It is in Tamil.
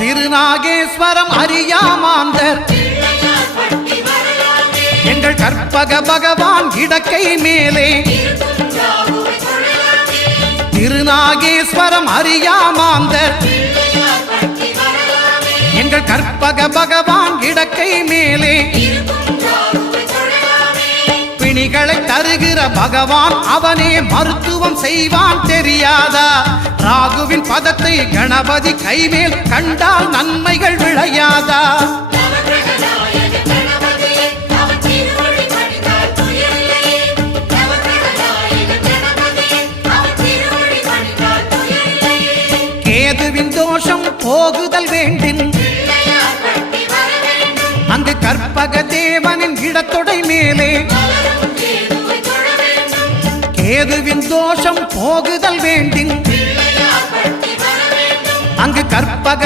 திருநாகேஸ்வரம் அறியாமாந்தர் எங்கள் கற்பக பகவான் இடக்கை மேலே திருநாகேஸ்வரம் அறியாமாந்தர் எங்கள் கற்பக பகவான் இடக்கை மேலே பிணிகளை தருகிற பகவான் அவனே மருத்துவம் செய்வான் தெரியாதா ராகுவின் பதத்தை கணபதி கைமேல் கண்டால் நன்மைகள் விளையாதா கேதுவின் தோஷம் போகுதல் வேண்டின் அங்கு கற்பக தேவனின் இடத்தொடை மேலே கேதுவின் தோஷம் போகுதல் வேண்டின் அங்கு கற்பக